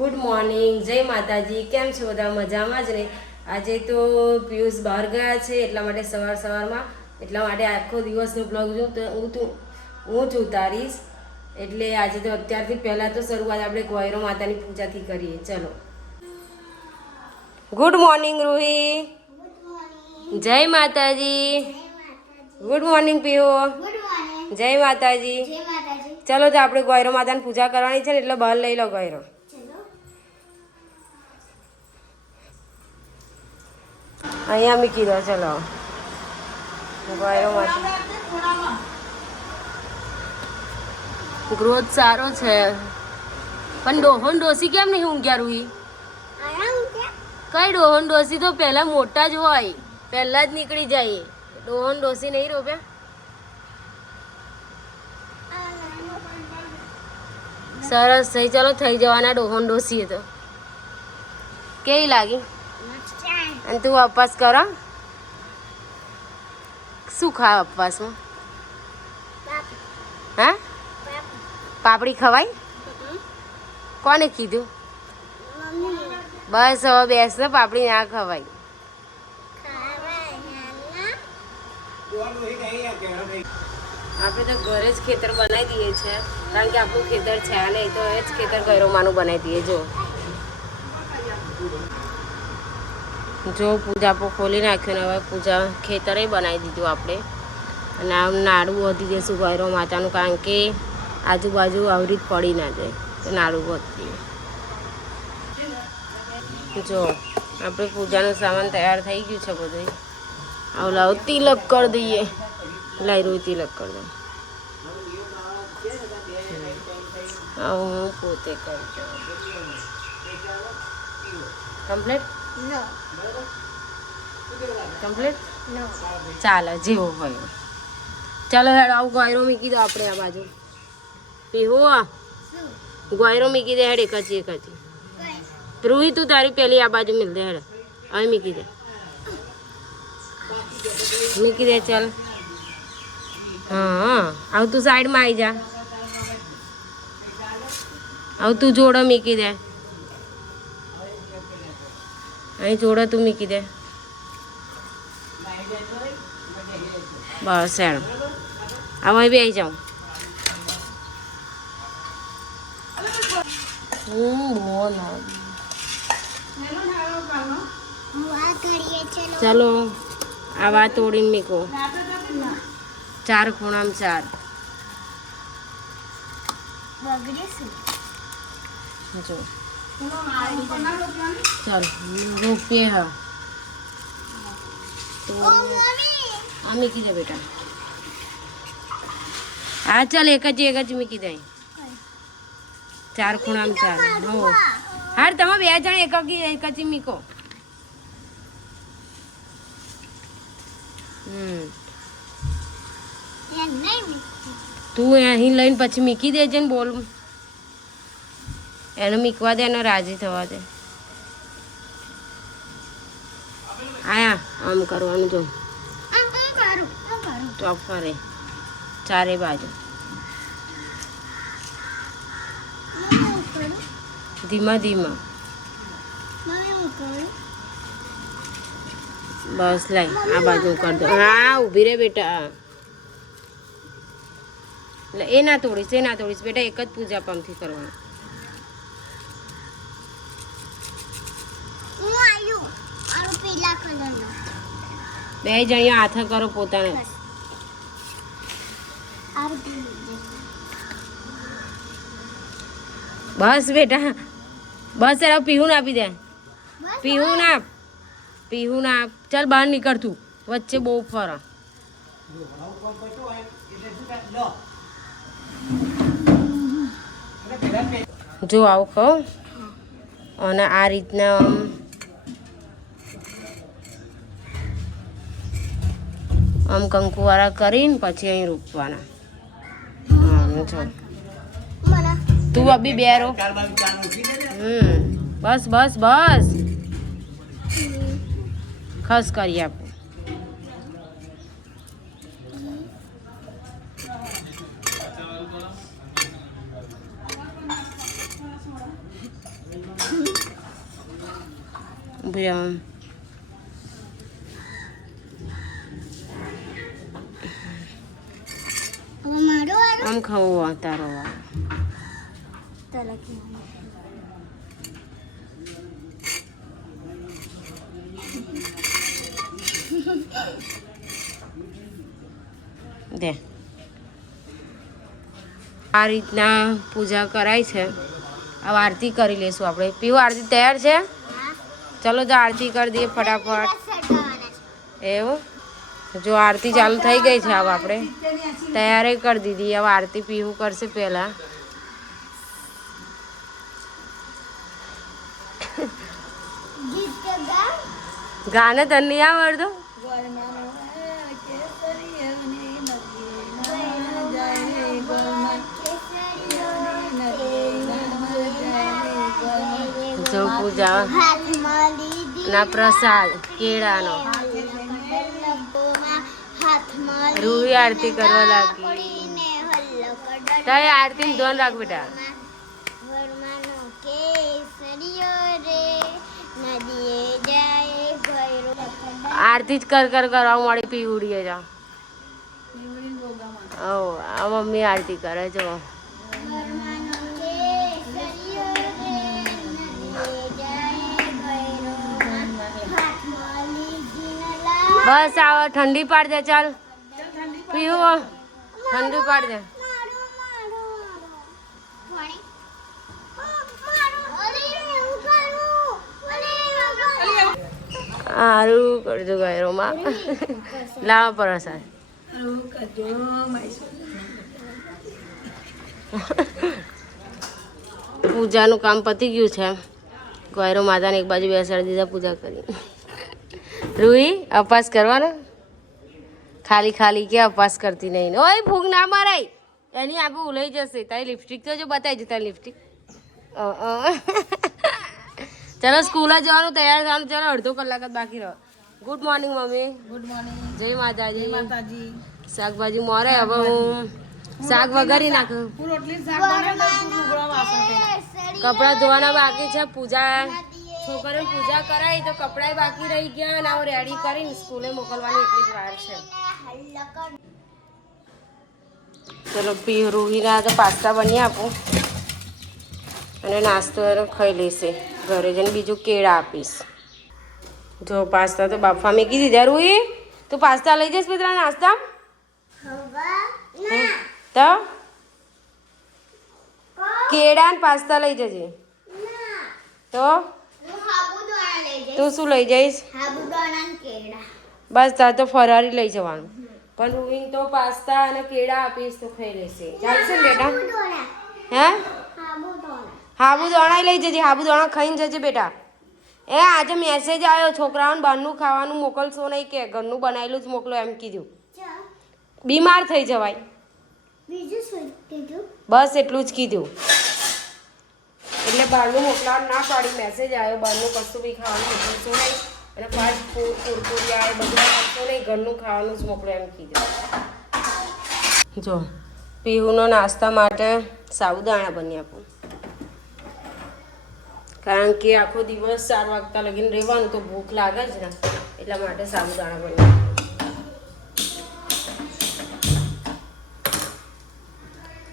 Good morning જય માતાજી કેમ છો બધા? મજામાં જ ને? આજે તો પિયુષ બહાર ગયા છે એટલા માટે સવાર સવારમાં એટલા માટે આખો દિવસનો બ્લોગ જો તો હું તું હું જ ઉતારીશ. એટલે આજે તો અત્યારથી પહેલાં તો શરૂઆત આપણે ગોયરો માતાની પૂજાથી કરીએ. ચલો. Good morning Ruhi. જય માતાજી. ગુડ મોર્નિંગ પીઓ ગુડ જય માતાજી. જય માતાજી. ચલો તો આપણે ગોયરો માતાની પૂજા કરવાની છે ને એટલે બહાર લઈ લો ગોયરો. અહીંયા મૂકી દો, ચલો. ગ્રોથ સારો છે. પણ ડોહન ડોસી કેમ નહીં ઊંઘ્યા, રૂહી? કઈ ડોહન ડોસી તો પહેલા મોટા જ હોય. પહેલા જ નીકળી જાય. ડોહન ડોસી નહીં રોપ્યા? સરસ થઈ, ચલો થઈ જવાના ડોહન ડોસી તો. કેવી લાગી? અને તું અપવાસ કરો શું ખા અપવાસમાં? હા? પાપડી ખવાય? કોને કીધું? બસ હવે બેસ પાપડી ના ખવાય. આપણે તો ઘરે જ ખેતર બનાવી દઈએ છીએ કારણ કે આપણું ખેતર છે અને એ તો એ જ ખેતર ગૈરોમાનું બનાવી દઈએ જો. જો પૂજા ખોલી નાખ્યો ને હવે પૂજા ખેતરે બનાવી દીધું આપણે. અને આમ નાડું વધી દઈશું ભૈરવ માતાનું, કારણ કે આજુબાજુ આવરી જ પડી ના જાય, તો નાડું વધતી. જો, આપણે પૂજાનું સામાન તૈયાર થઈ ગયું છે બધું આવું લાવો, તિલક કરી દઈએ. લાયરું તિલક કરી દઉં. આવું હું પોતે કરી દઉં કમ્પ્લીટ? નો કમ્પ્લીટ નો ચાલે જેવો હોય ચાલો હેડ આવું ગોયરો મૂકી દો આપણે આ બાજુ. પીવો આ. ગોયરો મૂકી દે હેડ એક જ એક જ. રૂહી તું તારી પેલી આ બાજુ મિલ દે હેડ. હવે મૂકી દે. મૂકી દે ચાલ. હા આવ તું સાઈડમાં આવી જા. આવ તું જોડો મૂકી દે. અહીં જોડો તું મૂકી દે. બસ હેડ હવે બે આવી જાઉં. ચલો ચાલો આ વાત તોડીને મીકો. ચાર ખૂણામાં ચાર. જો. ચાલ રૂપિયે હા તો ઓ મમ્મી આ મૂકી દે બેટા હા ચાલ એક જ એક જ મૂકી દે ચાર ખૂણામાં ચાર હો હાર તમે બે જણ એક જ એક જ મૂકો હમ એમ નહીં મીઠી. તું અહીં લઈને પછી મૂકી દેજે ને બોલ એને મીકવા દે, એનો રાજી થવા દે. આયા, આમ કરવાનું જો. ચોપ કરે ચારે બાજુ. ધીમા ધીમા. બસ લાઈ આ બાજુ કર દો. હા, ઊભી રે બેટા. એટલે એ ના તોડીશ, એ ના તોડીશ. બેટા, એક જ પૂજા પંપથી કરવાનું હું આવ્યું મારું પીલા કલરનો બે જણિયા હાથ કરો પોતાને. બસ બેટા. બસ એરા પીહું આપી દે. પીહું આપ. પીહું આપ. ચાલ બહાર નીકળ તું. વચ્ચે બહુ ફર જો આવું કહું. અને આ રીતના આમ કંકુવાળા કરીને પછી અહીં રોપવાના. તું અભી બે રો હમ બસ બસ બસ. ખસ કરી આપું. ભાઈ આમ હવે મારો વારો આમ ખાવું તારો વારો. દે આ રીતના પૂજા કરાય છે. હવે આરતી કરી લેશું આપણે. પીવું આરતી તૈયાર છે? ચલો તો આરતી કરી દઈએ ફટાફટ. એવું? જો આરતી ચાલુ થઈ ગઈ છે હવે આપણે. તૈયારી કરી દીધી. હવે આરતી પીવું કરશે પહેલા. ગાને તને નહીં આવડતું? જો પૂજા. ના પ્રસાદ, કેળાનો. રૂહી આરતી કરવા લાગી. તારે આરતી ને ધોન રાખ બેટા. વરમાનો કેસરિયો રે નદીએ જાય ભૈરો. આરતી જ કર કર કરવા મળી પી ઉડીએ જા. ઓ આ મમ્મી આરતી કરે જો. બસ આવો ઠંડી પાડ દે ચાલ. પીવું ઠંડુ પાડ દે મારો મારો પાણી મારો અરે હું કરું સારું કરજો ગાયરોમાં લાવો પરસાદ પૂજાનું કામ પતી ગયું છે. ગાયરો માતાને એક બાજુ બેસાડી દીધા, પૂજા કરી. રૂહી અપાસ કરવાનો? ખાલી ખાલી કે અપવાસ કરતી નહીં. ઓય ભૂખ ના મારાય. એની આપણે ઉલાઈ જશે. તારી લિપસ્ટિક તો જો બતાવી જતા લિપસ્ટિક. ચલો સ્કૂલે જવાનું તૈયાર થવાનું. ચલો અડધો કલાક જ બાકી રહો good morning mummy. Good morning જય માતાજી. માતાજી. શાકભાજી મોરે હવે હું શાક વઘારી નાખું. કપડાં ધોવાના બાકી છે પૂજા છોકરીઓ પૂજા કરાવી તો કપડાય બાકી રહી ગયા અને આવું રેડી કરીને સ્કૂલે મોકલવાની એટલી જ વાર છે. ચલો પી રૂહીના તો પાસ્તા બની આપું. અને નાસ્તો ખાઈ લેશે. ઘરે જઈને બીજું કેળા આપીશ. જો પાસ્તા તો બાફા મેં કીધી દીધા. રૂહી તું પાસ્તા લઈ જઈશ પેલા નાસ્તા? તો? કેળા ને પાસ્તા લઈ જજે. તો હું સાબુદાણા લઈ જઈશ તું શું લઈ જઈશ? બસ તાર તો ફરારી લઈ જવાનું. પણ રૂહીને તો પાસ્તા અને કેળા આપીશ તો ખાઈ લેશે. ચાલશે ને બેટા? હે? હાબુદાણા. લઈ જજે હાબુદાણા ખાઈને જજે બેટા. એ આજે મેસેજ આવ્યો છોકરાઓને બહારનું ખાવાનું મોકલશો નહીં કે ઘરનું બનાવેલું જ મોકલો એમ કીધું. બીમાર થઈ જવાય. બીજું શું કીધું? બસ એટલું જ કીધું. એટલે બહારનું મોકલાવાનું ના પાડી મેસેજ આવ્યો બહારનું કશું બી ખાવાનું મોકલશો નહીં. અને ફાસ્ટ ફૂડ કુરકુરિયા એ બધું આપશો નહીં, ઘરનું ખાવાનું જ મોકલો એમ કીધું. જો, પીહુનો નાસ્તા માટે સાબુદાણા બની આપું. કારણ કે આખો દિવસ ચાર વાગતા લગીને રહેવાનું, તો ભૂખ લાગે જ ને. એટલા માટે સાબુદાણા બની આપું.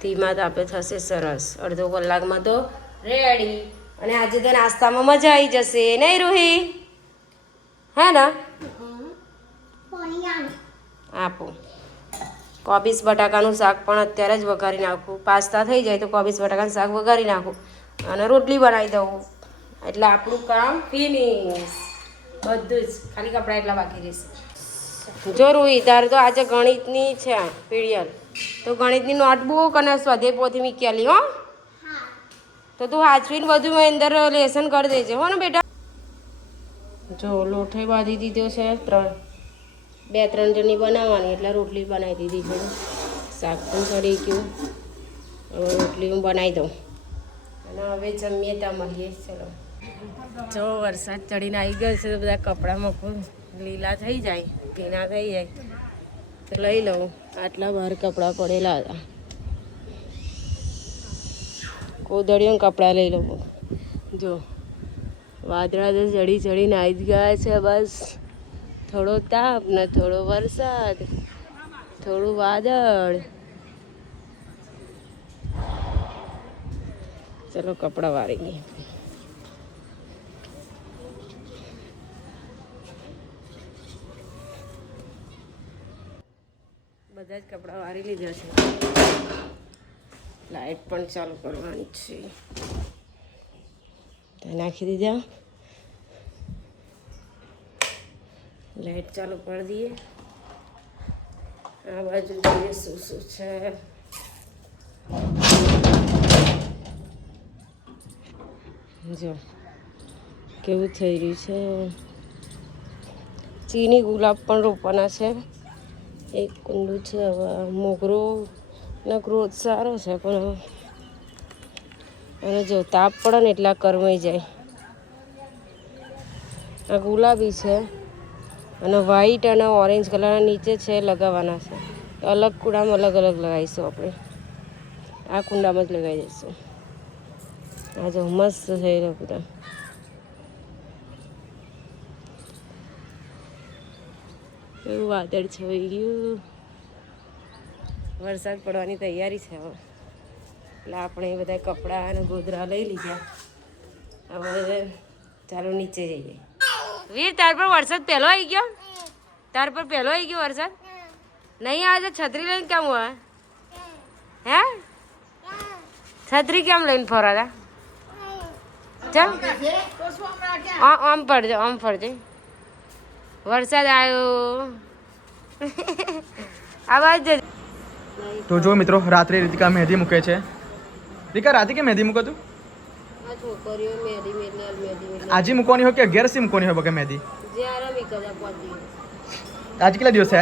ધીમા તાપે થશે સરસ. અડધો કલાકમાં તો રેડી અને આજે તો નાસ્તામાં મજા આવી જશે નહીં રૂહી? હે ને? આપો. કોબીસ બટાકાનું શાક પણ અત્યારે જ વઘારી નાખું. પાસ્તા થઈ જાય તો કોબીસ બટાકાનું શાક વઘારી નાખું. અને રોટલી બનાવી દઉં. એટલે આપણું કામ ફિનિશ બધું જ. ખાલી કપડાં એટલા બાકી રહેશે. જો રૂહી તારે તો આજે ગણિતની છે પીરિયડ. તો ગણિતની નોટબુક અને સ્વાધ્યાય પોથી મૂકેલી હો હા. તો તું હાચવીને બધું અંદર લેસન કરી દેજે. હો ને બેટા. જો લોઠે બાંધી દીધો છે ત્રણ. બે ત્રણ જણની બનાવવાની એટલે રોટલી બનાવી દીધી છે. શાક પણ ચડી ગયું. હવે રોટલી હું બનાવી દઉં. અને હવે જમીએ ત્યાં મળીએ. ચલો. જો વરસાદ ચડીને આવી ગયો છે તો બધા કપડાં મૂકું. લીલા થઈ જાય ભીના થઈ જાય. તો લઈ લઉં. આટલા બહાર કપડાં પડેલા હતા. કોદળીઓ કપડાં લઈ લઉં. જો, વાદળા તો ચડી ચડીને આવી જ ગયા છે બસ. થોડો તાપ ને થોડો વરસાદ, થોડું વાદળ. ચલો, કપડાં વાળી લઈએ. બધા જ કપડાં વાળી લીધા છે. લાઈટ પણ ચાલુ કરવાની છે. નાખી દીધા. લાઈટ ચાલુ કરી દઈએ. આ બાજુ જોઈએ શું શું છે. જો, કેવું થઈ રહ્યું છે. ચીની ગુલાબ પણ રોપવાના છે. એક કુંડું છે, હવે મોગરો ના ગ્રોથ સારો છે, પણ અને જો તાપ પડે ને એટલા કરમાઈ જાય. આ ગુલાબી છે અને વ્હાઈટ અને ઓરેન્જ કલરના નીચે છે લગાવવાના છે. અલગ કુંડામાં અલગ અલગ લગાવીશું આપણે. આ કુંડામાં જ લગાવી દઈશું. આ જો મસ્ત થઈ એ બધા એવું વાદળ છવાઈ ગયું. વરસાદ પડવાની તૈયારી છે હવે. એટલે આપણે બધા કપડાં અને ગોધરા લઈ લીધા. હવે ચાલો નીચે જઈએ. વીર, તાર પર વરસાદ પહેલો આવી ગયો? તાર પર પહેલો આવી ગયો વરસાદ? નહીં આવે તો છત્રી લઈને કેમ હોય? હે? છત્રી કેમ લઈને ફરવા ચાલ? આમ પડજો આમ ફરજે. વરસાદ આવ્યો. આવાજ જ તો જો મિત્રો રાત્રે રીતિકા મહેંદી મૂકે છે. રીતિકા રાતે કે મહેંદી મૂકો તું? આજે મૂકવાની હોય કે અગિયારસી મૂકવાની હોય બકે મહેંદી? આજે કેટલા દિવસ છે?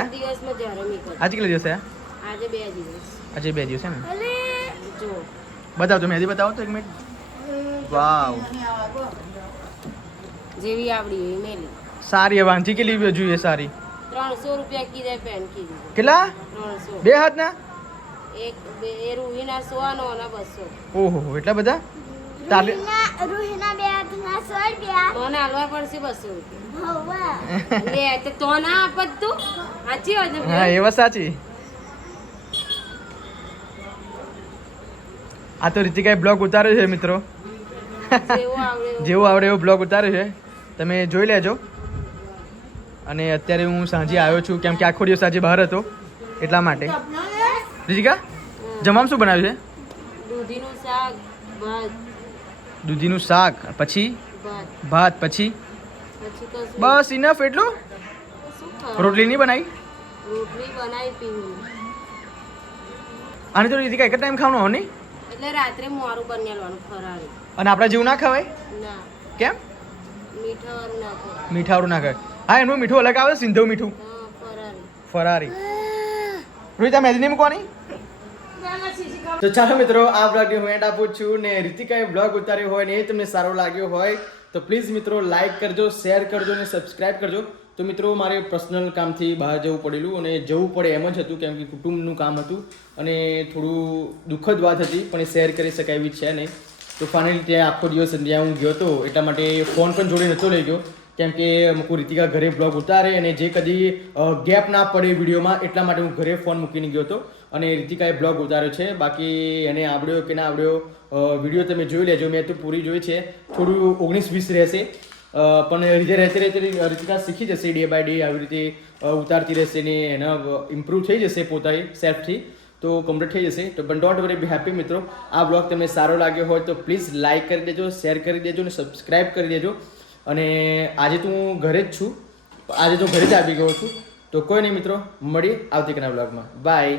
આજે કેટલા દિવસ છે? આજે બે દિવસ. છે ને? બતાવજો મહેંદી બતાવો તો એક મિનિટ. વાવ. જેવી આવડી સારી હવે આંથી કેટલી જોઈએ સારી. ત્રણસો રૂપિયા કીધે પેન કીધું. કેટલા? ત્રણસો. બે હાથના? એક બે એ રૂહીના સોનો અને બસો. ઓહો એટલા બધા? તારે રૂહીના બે હાથના સો રૂપિયા. મને હાલવા પડશે બસો રૂપિયા. લે તો તો ના આપત તું. સાચી વાત ને હા એ વાત સાચી. આ તો રીતિકાએ બ્લોગ ઉતાર્યો છે મિત્રો. જેવું આવડે આવડે એવો બ્લોગ ઉતાર્યો છે. તમે જોઈ લેજો. અને અત્યારે હું સાંજે આવ્યો છું કેમ કે આખો દિવસ આજે બહાર હતો એટલા માટે. રીજિકા જમવામાં શું બનાવ્યું છે? દૂધીનું શાક દૂધીનું શાક પછી? ભાત. પછી? બસ ઇનફ એટલું? રોટલી નહીં બનાવી? રોટલી બનાવી આને તો રીતિકા એક ટાઈમ ખાવાનું હોય એટલે રાત્રે મોરું ફરાળી અને આપણા જેવું ના ખવાય? ના. કેમ? મીઠાવાળું ના ખવાય. મીઠાવાળું ના ખાય હા એનું મીઠું અલગ આવે સિંધવ મીઠું. ફરારી રોહિત આ મેદની મૂકવાની? તો ચાલો મિત્રો આ બ્લોગની હું એન્ડ આપું છું ને રીતિકાએ બ્લોગ ઉતાર્યો હોય ને એ તમને સારો લાગ્યો હોય તો પ્લીઝ મિત્રો લાઈક કરજો શેર કરજો ને સબસ્ક્રાઇબ કરજો. તો મિત્રો મારે પર્સનલ કામથી બહાર જવું પડેલું અને જવું પડે એમ જ હતું કેમ કે કુટુંબનું કામ હતું અને થોડું દુઃખદ વાત હતી પણ એ શેર કરી શકાય એવી છે નહીં. તો ફાઇનલી ત્યાં આખો દિવસ ત્યાં હું ગયો હતો એટલા માટે ફોન પણ જોડે નહોતો લઈ ગયો. કેમ કે મૂકું રીતિકા ઘરે બ્લોગ ઉતારે અને જે કદી ગેપ ના પડે વિડીયોમાં, એટલા માટે હું ઘરે ફોન મૂકીને ગયો હતો. અને રીતિકાએ બ્લોગ ઉતાર્યો છે. બાકી એને આવડ્યો કે ના આવડ્યો વીડિયો તમે જોઈ લેજો. મેં તો પૂરી જોઈ છે. થોડું ઓગણીસ વીસ રહેશે. પણ રીતે રહેતે રહેતે રીતિકા શીખી જશે ડે બાય ડે આવી રીતે ઉતારતી રહેશે ને એના ઇમ્પ્રૂવ થઈ જશે પોતાએ સેલ્ફથી તો કમ્પ્લીટ થઈ જશે. તો પણ ડોન્ટ વરી બી હેપી મિત્રો. આ બ્લોગ તમને સારો લાગ્યો હોય તો પ્લીઝ લાઇક કરી દેજો શેર કરી દેજો અને સબસ્ક્રાઈબ કરી દેજો. અને આજે તો હું ઘરે જ છું. આજે તો ઘરે જ આવી ગયો છું. તો કોઈ નહીં મિત્રો, મળીએ આવતીકાલના બ્લોગમાં બાય